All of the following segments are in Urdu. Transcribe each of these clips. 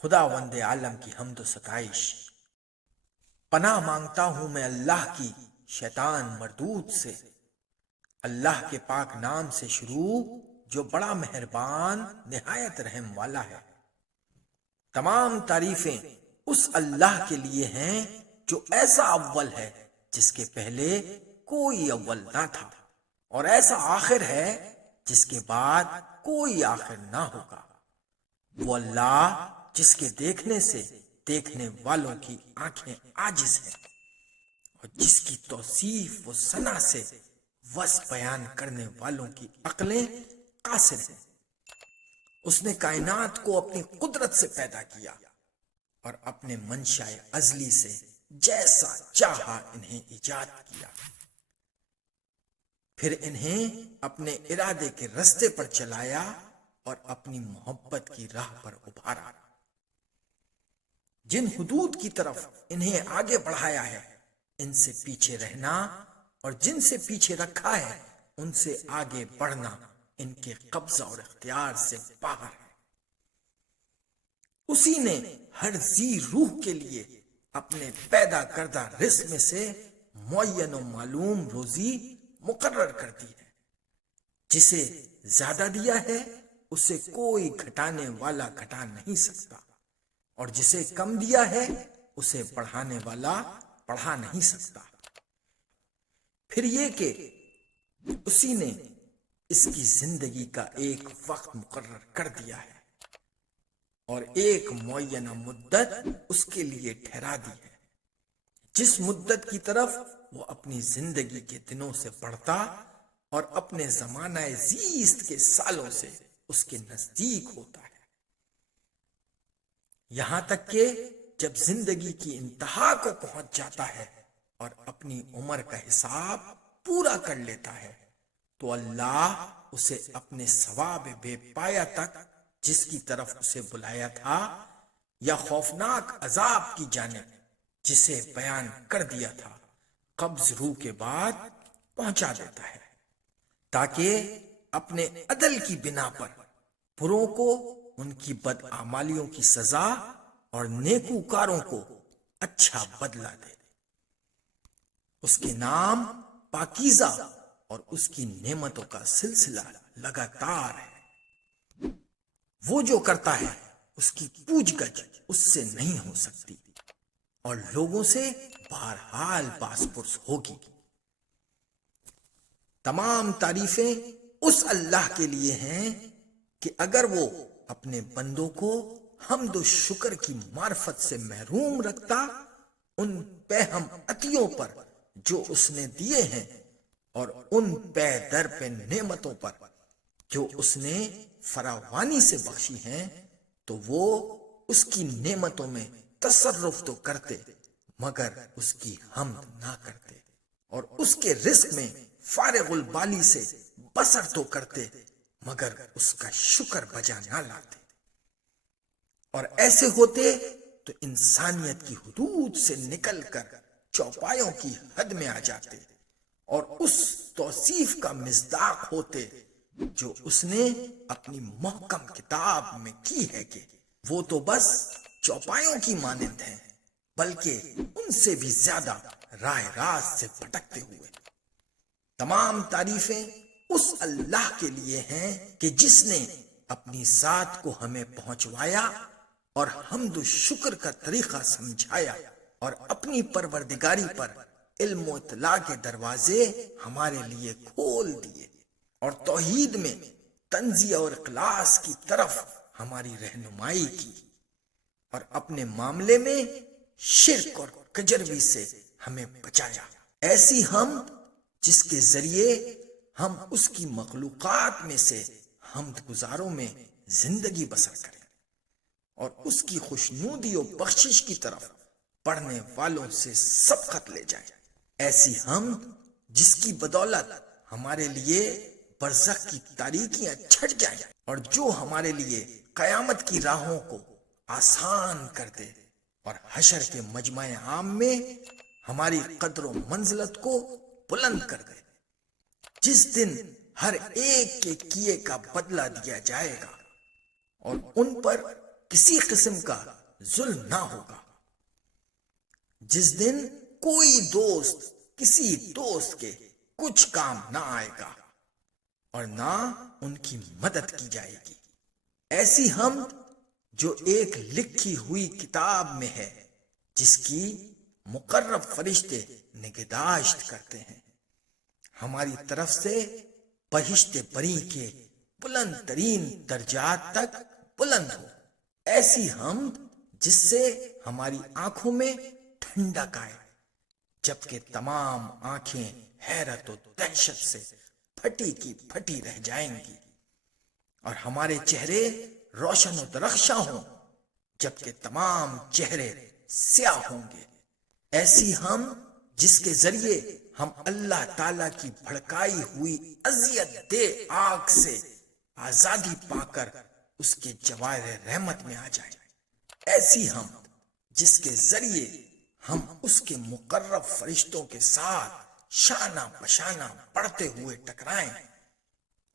خداوند عالم کی حمد و ستائش۔ پناہ مانگتا ہوں میں اللہ کی شیطان مردود سے، اللہ کے پاک نام سے شروع جو بڑا مہربان نہایت رحم والا ہے۔ تمام تعریفیں اس اللہ کے لیے ہیں جو ایسا اول ہے جس کے پہلے کوئی اول نہ تھا، اور ایسا آخر ہے جس کے بعد کوئی آخر نہ ہوگا۔ وہ اللہ جس کے دیکھنے سے دیکھنے والوں کی آنکھیں عاجز ہیں، اور جس کی توصیف و ثنا سے وصف بیان کرنے والوں کی عقلیں قاصر ہیں۔ اس نے کائنات کو اپنی قدرت سے پیدا کیا اور اپنے منشاء ازلی سے جیسا چاہا انہیں ایجاد کیا، پھر انہیں اپنے ارادے کے رستے پر چلایا اور اپنی محبت کی راہ پر ابھارا۔ جن حدود کی طرف انہیں آگے بڑھایا ہے ان سے پیچھے رہنا، اور جن سے پیچھے رکھا ہے ان سے آگے بڑھنا ان کے قبضہ اور اختیار سے باہر ہے۔ اسی نے ہر ذی روح کے لیے اپنے پیدا کردہ رزق میں سے معین و معلوم روزی مقرر کر دی ہے۔ جسے زیادہ دیا ہے اسے کوئی گھٹانے والا گھٹا نہیں سکتا، اور جسے کم دیا ہے اسے بڑھانے والا بڑھا نہیں سکتا۔ پھر یہ کہ اسی نے اس کی زندگی کا ایک وقت مقرر کر دیا ہے اور ایک معینہ مدت اس کے لیے ٹھہرا دی ہے، جس مدت کی طرف وہ اپنی زندگی کے دنوں سے بڑھتا اور اپنے زمانہ زیست کے سالوں سے اس کے نزدیک ہوتا ہے، یہاں تک کہ جب زندگی کی انتہا کو پہنچ جاتا ہے اور اپنی عمر کا حساب پورا کر لیتا ہے تو اللہ اسے اپنے ثواب بے پایا تک جس کی طرف اسے بلایا تھا، یا خوفناک عذاب کی جانب جسے بیان کر دیا تھا، قبض روح کے بعد پہنچا دیتا ہے، تاکہ اپنے عدل کی بنا پر بروں کو ان کی بدعمالیوں کی سزا اور نیکوکاروں کو اچھا بدلہ دے۔ اس کے نام پاکیزہ اور اس کی نعمتوں کا سلسلہ لگاتار ہے۔ وہ جو کرتا ہے اس کی پوچھ گچھ اس سے نہیں ہو سکتی، اور لوگوں سے بہرحال باس پرس ہوگی۔ تمام تعریفیں اس اللہ کے لیے ہیں کہ اگر وہ اپنے بندوں کو حمد و شکر کی معرفت سے محروم رکھتا، ان پہ ہم عطیوں پر جو اس نے دیے ہیں اور ان پہ در پہ نعمتوں پر جو اس نے فراوانی سے بخشی ہیں، تو وہ اس کی نعمتوں میں تصرف تو کرتے مگر اس کی حمد نہ کرتے، اور اس کے رزق میں فارغ البالی سے بسر تو کرتے مگر اس کا شکر بجا نہ لاتے، اور ایسے ہوتے تو انسانیت کی حدود سے نکل کر چوپایوں کی حد میں آ جاتے، اور اس توصیف کا مصداق ہوتے جو اس نے اپنی محکم کتاب میں کی ہے کہ وہ تو بس چوپایوں کی مانند ہیں، بلکہ ان سے بھی زیادہ راہ راست سے بھٹکتے ہوئے۔ تمام تعریفیں اس اللہ کے لیے ہیں کہ جس نے اپنی ذات کو ہمیں پہنچوایا اور حمد و شکر کا طریقہ سمجھایا، اور اپنی پروردگاری پر علم و اطلاع کے دروازے ہمارے لیے کھول دیے، اور توحید میں تنزیہ اور اخلاص کی طرف ہماری رہنمائی کی، اور اپنے معاملے میں شرک اور کجروی سے ہمیں بچایا۔ ایسی ہم جس کے ذریعے ہم اس کی مخلوقات میں سے حمد گزاروں میں زندگی بسر کریں، اور اس کی خوشنودی و بخشش کی طرف پڑھنے والوں سے سبقت لے جائیں۔ ایسی حمد جس کی بدولت ہمارے لیے برزخ کی تاریکیاں چھٹ جائیں، اور جو ہمارے لیے قیامت کی راہوں کو آسان کر دے، اور حشر کے مجمع عام میں ہماری قدر و منزلت کو بلند کر دے، جس دن ہر ایک کے کیے کا بدلہ دیا جائے گا، اور ان پر کسی قسم کا ظلم نہ ہوگا، جس دن کوئی دوست کسی دوست کے کچھ کام نہ آئے گا اور نہ ان کی مدد کی جائے گی۔ ایسی حمد جو ایک لکھی ہوئی کتاب میں ہے، جس کی مقرب فرشتے نگہداشت کرتے ہیں، ہماری طرف سے بہشت بری کے بلند ترین درجات تک بلند ہو۔ ایسی حمد جس سے ہماری آنکھوں میں ٹھنڈک آئے، جبکہ تمام آنکھیں حیرت و دہشت سے پھٹی کی پھٹی رہ جائیں گی، اور ہمارے چہرے روشن و درخشاں ہوں، جبکہ تمام چہرے سیاہ ہوں گے۔ ایسی ہم جس کے ذریعے ہم اللہ تعالیٰ کی بھڑکائی ہوئی اذیت دہ آگ سے آزادی پا کر اس کے جواہر رحمت میں آ جائیں۔ ایسی ہم جس کے ذریعے ہم اس کے مقرب فرشتوں کے ساتھ شانہ بشانہ بڑھتے ہوئے ٹکرائیں،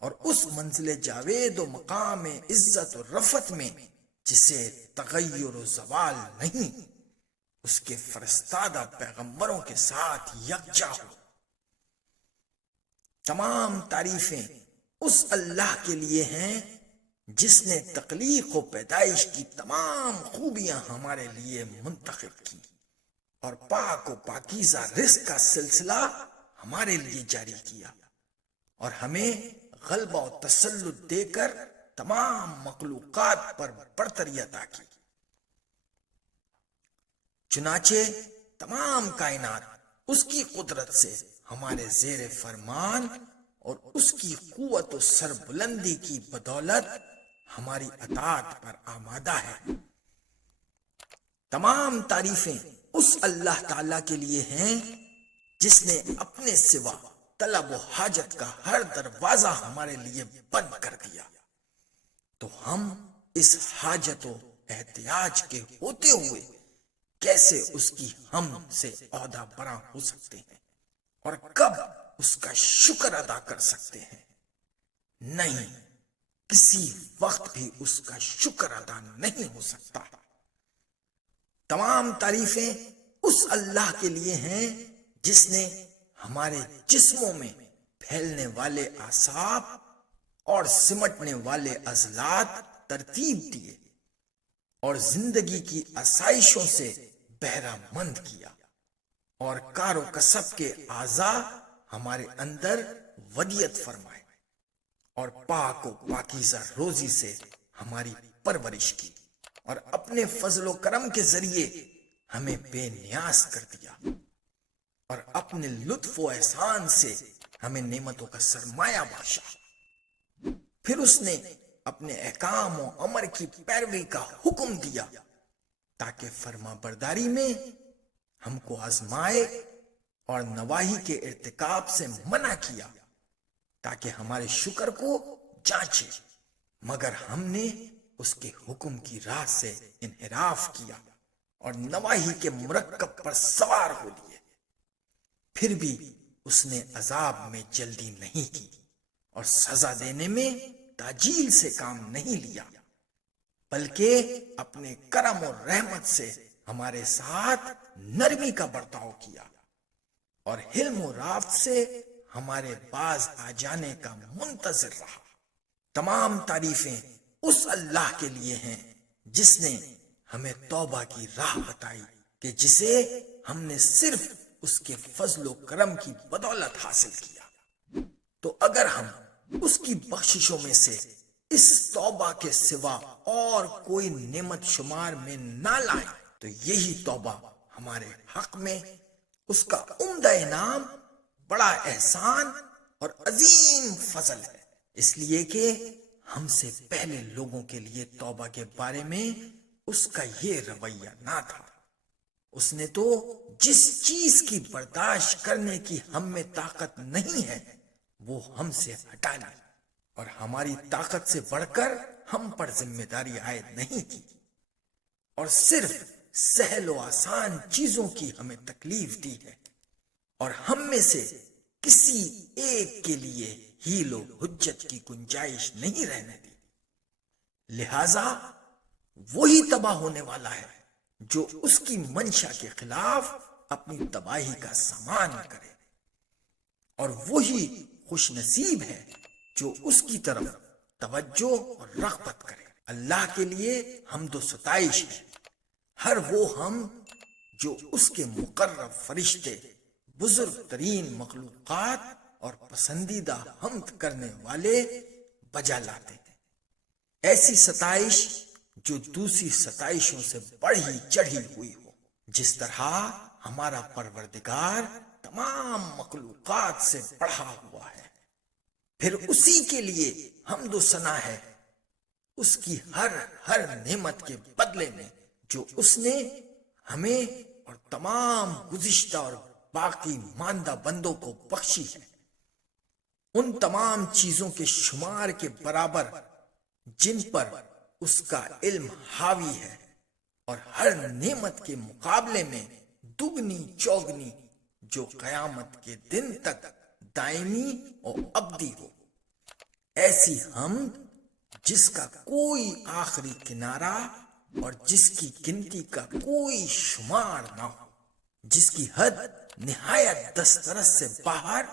اور اس منزل جاوید و مقام عزت و رفعت میں جسے تغیر و زوال نہیں، اس کے فرستادہ پیغمبروں کے ساتھ یکجا ہو۔ تمام تعریفیں اس اللہ کے لیے ہیں جس نے تخلیق و پیدائش کی تمام خوبیاں ہمارے لیے منتخب کی، اور پاک و پاکیزہ رزق کا سلسلہ ہمارے لیے جاری کیا، اور ہمیں غلبہ و تسلط دے کر تمام مخلوقات پر برتری عطا کی۔ چنانچہ تمام کائنات اس کی قدرت سے ہمارے زیر فرمان اور اس کی قوت و سربلندی کی بدولت ہماری اطاعت پر آمادہ ہے۔ تمام تعریفیں اس اللہ تعالیٰ کے لیے ہیں جس نے اپنے سوا طلب و حاجت کا ہر دروازہ ہمارے لیے بند کر دیا، تو ہم اس حاجت و احتیاج کے ہوتے ہوئے کیسے اس کی حمد سے عہدہ براں ہو سکتے ہیں، اور کب اس کا شکر ادا کر سکتے ہیں؟ نہیں، کسی وقت بھی اس کا شکر ادا نہیں ہو سکتا۔ تمام تعریفیں اس اللہ کے لیے ہیں جس نے ہمارے جسموں میں پھیلنے والے اعصاب اور سمٹنے والے عضلات ترتیب دیے، اور زندگی کی آسائشوں سے بہرہ مند کیا، اور کار و کسب کے اعضاء ہمارے اندر ودیت فرمائے، اور پاک و پاکیزہ روزی سے ہماری پرورش کی، اور اپنے فضل و کرم کے ذریعے ہمیں بے نیاز کر دیا، اور اپنے لطف و احسان سے ہمیں نعمتوں کا سرمایہ بخشا۔ پھر اس نے اپنے احکام و امر کی پیروی کا حکم دیا تاکہ فرما برداری میں ہم کو آزمائے، اور نواہی کے ارتکاب سے منع کیا تاکہ ہمارے شکر کو جانچے، مگر ہم نے اس کے حکم کی راہ سے انحراف کیا اور نواہی کے مرکب پر سوار ہو لیے۔ پھر بھی اس نے عذاب میں جلدی نہیں کی اور سزا دینے میں تاجیل سے کام نہیں لیا، بلکہ اپنے کرم اور رحمت سے ہمارے ساتھ نرمی کا برتاؤ کیا، اور حلم و رافت سے ہمارے باز آ جانے کا منتظر رہا۔ تمام تعریفیں اس اللہ کے لیے ہیں جس نے ہمیں توبہ کی راہ بتائی، کہ جسے ہم نے صرف اس کے فضل و کرم کی بدولت حاصل کیا۔ تو اگر ہم اس کی بخششوں میں سے اس توبہ کے سوا اور کوئی نعمت شمار میں نہ لائیں، تو یہی توبہ ہمارے حق میں اس کا عمدہ انعام، بڑا احسان اور عظیم فضل ہے، اس لیے کہ ہم سے پہلے لوگوں کے لیے توبہ کے بارے میں اس کا یہ رویہ نہ تھا۔ اس نے تو جس چیز کی برداشت کرنے کی ہم میں طاقت نہیں ہے وہ ہم سے ہٹا لی، اور ہماری طاقت سے بڑھ کر ہم پر ذمہ داری عائد نہیں کی، اور صرف سہل و آسان چیزوں کی ہمیں تکلیف دی ہے، اور ہم میں سے کسی ایک کے لیے حیل و حجت کی گنجائش نہیں رہنے دی۔ لہذا وہی تباہ ہونے والا ہے جو اس کی منشا کے خلاف اپنی تباہی کا سامان کرے، اور وہی خوش نصیب ہے جو اس کی طرف توجہ اور رغبت کرے۔ اللہ کے لیے حمد و ستائش ہے، ہر وہ ہم جو اس کے مقرب فرشتے، بزرگ ترین مخلوقات اور پسندیدہ حمد کرنے والے بجا لاتے ہیں۔ ایسی ستائش جو دوسری ستائشوں سے بڑھی چڑھی ہوئی ہو، جس طرح ہمارا پروردگار تمام مخلوقات سے بڑھا ہوا ہے۔ پھر اسی کے لیے حمد و ثنا ہے، اس کی ہر نعمت کے بدلے میں جو اس نے ہمیں اور تمام گزشتہ اور باقی ماندہ بندوں کو بخشی ہے، ان تمام چیزوں کے شمار کے برابر جن پر اس کا علم حاوی ہے، اور ہر نعمت کے مقابلے میں دگنی چوگنی جو قیامت کے دن تک دائمی اور ابدی ہو۔ ایسی حمد جس کا کوئی آخری کنارہ اور جس کی گنتی کا کوئی شمار نہ ہو، جس کی حد نہایت دسترس سے باہر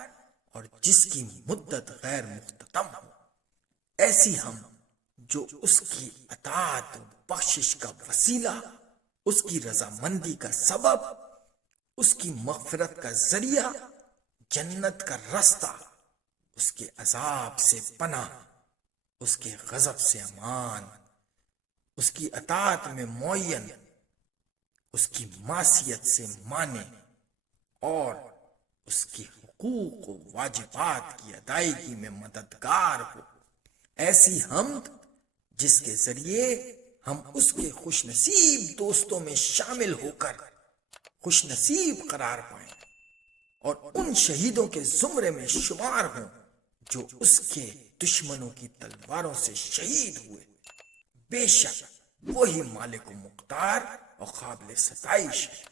اور جس کی مدت غیر مختتم ہو۔ ایسی حمد جو اس کی اطاعت و بخشش کا وسیلہ، اس کی رضامندی کا سبب، اس کی مغفرت کا ذریعہ، جنت کا رستہ، اس کے عذاب سے پناہ، اس کے غضب سے امان، اس کی اطاعت میں معین، اس کی معصیت سے مانے، اور اس کی حقوق و واجبات کی ادائیگی میں مددگار ہو۔ ایسی حمد جس کے ذریعے ہم اس کے خوش نصیب دوستوں میں شامل ہو کر خوش نصیب قرار پائیں اور ان شہیدوں کے زمرے میں شمار ہوں جو اس کے دشمنوں کی تلواروں سے شہید ہوئے۔ بے شک وہی مالک و مختار اور قابل ستائش ہے۔